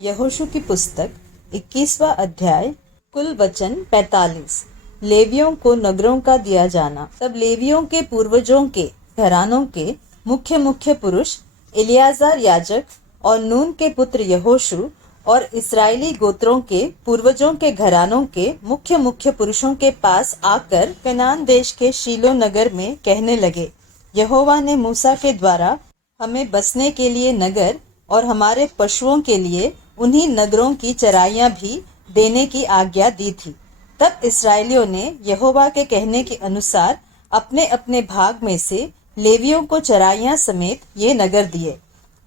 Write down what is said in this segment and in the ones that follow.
यहोशू की पुस्तक 21वां अध्याय। कुल वचन 45। लेवियों को नगरों का दिया जाना। तब लेवियों के पूर्वजों के घरानों के मुख्य मुख्य पुरुष एलियाजार याजक और नून के पुत्र यहोशू और इस्राएली गोत्रों के पूर्वजों के घरानों के मुख्य मुख्य पुरुषों के पास आकर कनान देश के शीलो नगर में कहने लगे, यहोवा ने मूसा के द्वारा हमें बसने के लिए नगर और हमारे पशुओं के लिए उन्हीं नगरों की चराइयां भी देने की आज्ञा दी थी। तब इस्राएलियों ने यहोवा के कहने के अनुसार अपने अपने भाग में से लेवियों को चराइयां समेत ये नगर दिए।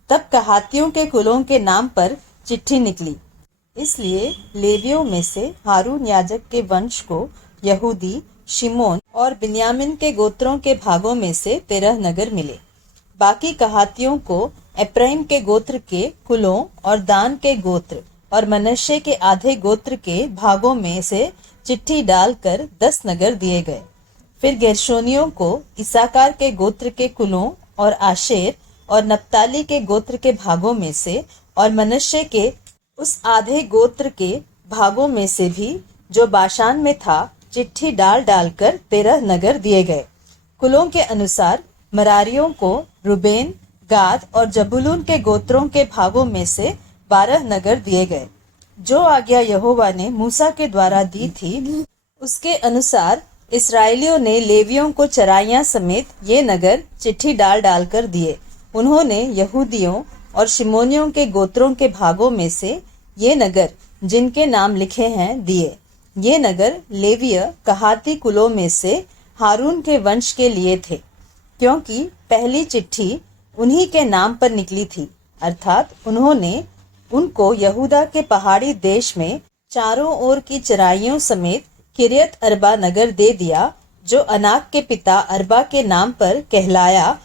तब कहातियों के कुलों के नाम पर चिट्ठी निकली। इसलिए लेवियों में से हारून याजक के वंश को यहूदी, शिमोन और बिन्यामिन के गोत्रों के भागों में से 13 नगर मिले। बाकी कहातियों को एप्रैम के गोत्र के कुलों और दान के गोत्र और मनश्शे के आधे गोत्र के भागों में से चिट्ठी डालकर 10 नगर दिए गए। फिर गेर्शोनियों को इसाकार के गोत्र के कुलों और आशेर और नप्ताली के गोत्र के भागों में से और मनश्शे के उस आधे गोत्र के भागों में से भी जो बाशान में था चिट्ठी डाल डालकर 13 नगर दिए गए। कुलों के अनुसार मरारियों को रुबेन, गाद और जबूलून के गोत्रों के भागों में से 12 नगर दिए गए। जो आज्ञा यहोवा ने मूसा के द्वारा दी थी उसके अनुसार इस्राएलियों ने लेवियों को चराइयां समेत ये नगर चिट्ठी डाल डालकर दिए। उन्होंने यहूदियों और शिमोनियों के गोत्रों के भागों में से ये नगर जिनके नाम लिखे हैं दिए। ये नगर लेवीय कहाती कुलों में से हारून के वंश के लिए थे, क्योंकि पहली चिट्ठी उन्हीं के नाम पर निकली थी, अर्थात उन्होंने उनको यहूदा के पहाड़ी देश में चारों ओर की चराइयों समेत किरियत अरबा नगर दे दिया, जो अनाक के पिता अरबा के नाम पर कहलाया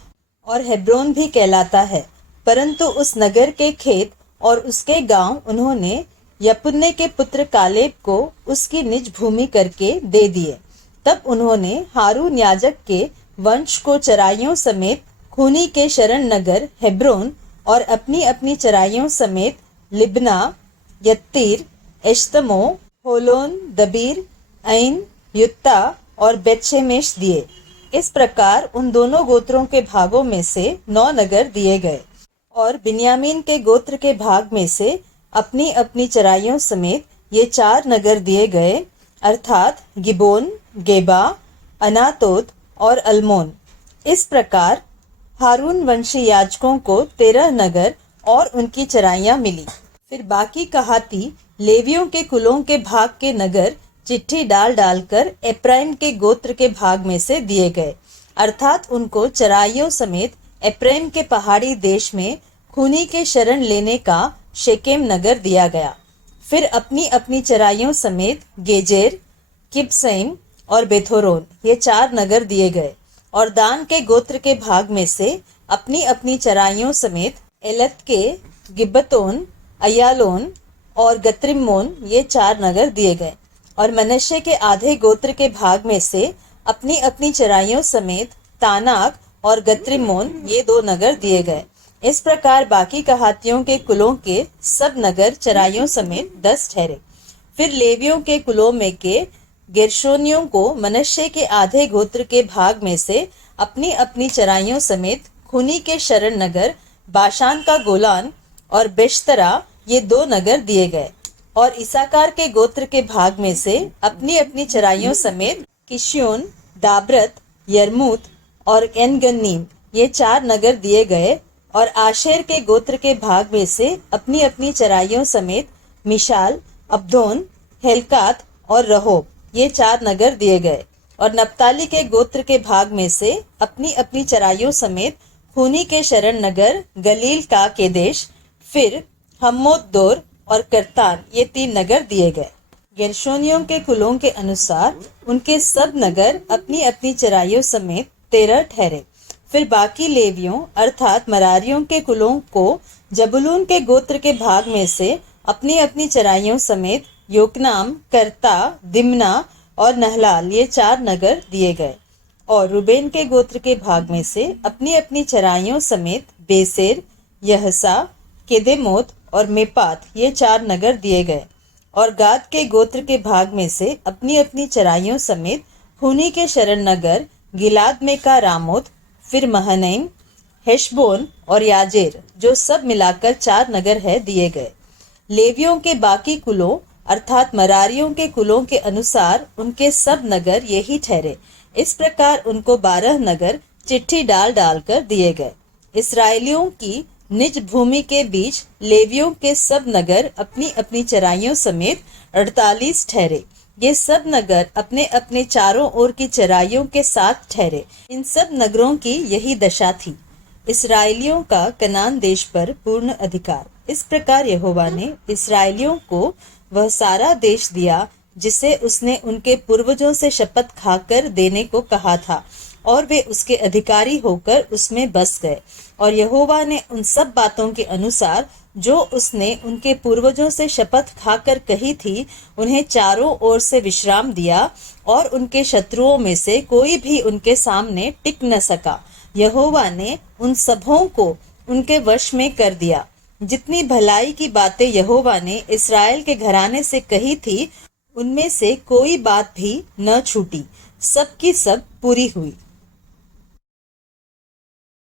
और हेब्रोन भी कहलाता है। परंतु उस नगर के खेत और उसके गांव उन्होंने यपुन्ने के पुत्र कालेब को उसकी निज भूमि करके दे दिए। तब उन्होंने हारून याजक के वंश को चराइयों समेत खूनी के शरण नगर हेब्रोन और अपनी अपनी चराइयों समेत लिब्ना, यत्तीर, एश्तमो, होलोन, दबीर, ऐन, युत्ता और बेतशेमेश दिए। इस प्रकार उन दोनों गोत्रों के भागों में से 9 नगर दिए गए और बिन्यामीन के गोत्र के भाग में से अपनी अपनी चराइयों समेत ये 4 नगर दिए गए, अर्थात गिबोन, गेबा, अनातोत और अल्मोन। इस प्रकार हारून वंशी याजकों को 13 नगर और उनकी चराइयां मिली। फिर बाकी कहाती लेवियों के कुलों के भाग के नगर चिट्ठी डाल डालकर एप्रैम के गोत्र के भाग में से दिए गए, अर्थात उनको चराइयों समेत एप्रैम के पहाड़ी देश में खूनी के शरण लेने का शेकेम नगर दिया गया। फिर अपनी अपनी चराइयों समेत गेजेर, किबसैम और बेथोरोन ये 4 नगर दिए गए और दान के गोत्र के भाग में से अपनी अपनी चराइयों समेत एलत के गिब्बतोन, अयालोन और गत्रिम्मोन ये 4 नगर दिए गए और मनश्शे के आधे गोत्र के भाग में से अपनी अपनी चराइयों समेत तानाक और गत्रिम्मोन ये 2 नगर दिए गए। इस प्रकार बाकी कहातियों के कुलों के सब नगर चराइयों समेत 10 ठहरे। फिर लेवियों के कुलों में के गेर्शोनियों को मनश्शे के आधे गोत्र के भाग में से अपनी अपनी चराइयों समेत खूनी के शरण नगर बाशान का गोलान और बेशतरा ये 2 नगर दिए गए और इसाकार के गोत्र के भाग में से अपनी अपनी चराइयों समेत किश्योन, दाबरत, यरमूत और एनगन्नीम ये 4 नगर दिए गए और आशेर के गोत्र के भाग में से अपनी अपनी चराइयों समेत मिशाल, अब्दोन, हेलकात और रहोब ये 4 नगर दिए गए और नप्ताली के गोत्र के भाग में से अपनी अपनी चराइयों समेत खूनी के शरण नगर गलील का केदेश, फिर हम्मोतदोर और करतान ये 3 नगर दिए गए। गेर्शोनियों के कुलों के अनुसार उनके सब नगर अपनी अपनी चराइयों समेत 13 ठहरे। फिर बाकी लेवियों अर्थात मरारियों के कुलों को जबूलून के गोत्र के भाग में से अपनी अपनी चराइयों समेत योकनाम, करता, दिमना और नहलाल ये 4 नगर दिए गए और रुबेन के गोत्र के भाग में से अपनी अपनी चराइयों समेत बेसेर, यहसा, केदेमोत और मेपात ये 4 नगर दिए गए। और गाद के गोत्र के भाग में से अपनी अपनी चराइयों समेत खूनी के शरण नगर गिलाद में का रामोत, फिर महनैम, हेशबोन और याजेर, जो सब मिलाकर 4 नगर है, दिए गए। लेवियों के बाकी कुलों अर्थात मरारियों के कुलों के अनुसार उनके सब नगर यही ठहरे। इस प्रकार उनको 12 नगर चिट्ठी डाल डालकर दिए गए। इस्राएलियों की निज भूमि के बीच लेवियों के सब नगर अपनी अपनी चराइयों समेत 48 ठहरे। ये सब नगर अपने अपने चारों ओर की चराइयों के साथ ठहरे। इन सब नगरों की यही दशा थी। इस्राएलियों का कनान देश पर पूर्ण अधिकार। इस प्रकार यहोवा ने इस्राएलियों को वह सारा देश दिया जिसे उसने उनके पूर्वजों से शपथ खाकर देने को कहा था, और वे उसके अधिकारी होकर उसमें बस गए। और यहोवा ने उन सब बातों के अनुसार जो उसने उनके पूर्वजों से शपथ खाकर कही थी, उन्हें चारों ओर से विश्राम दिया, और उनके शत्रुओं में से कोई भी उनके सामने टिक न सका। यहोवा ने उन सबों को उनके वश में कर दिया। जितनी भलाई की बातें यहोवा ने इस्राएल के घराने से कही थी, उनमें से कोई बात भी न छूटी, सब की सब पूरी हुई।